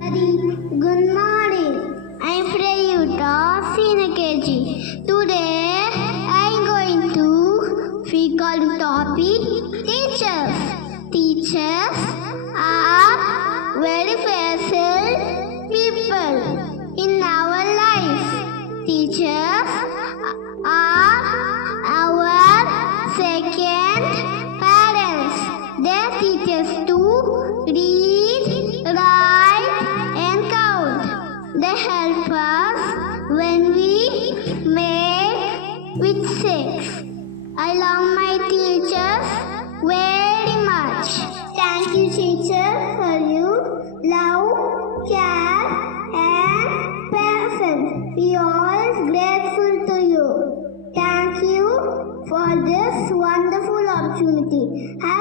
Good morning. I'm Prayuta, senior KG. Today I'm going to speak on the topic teachers. Teachers are very special people in our life. Teachers are our second parents. They teach us to read, write, and count. They help us when we make mistakes. I love my teachers very much. Thank you, teacher, for your love, care, and passion. We are always grateful to you. Thank you for this wonderful opportunity. Have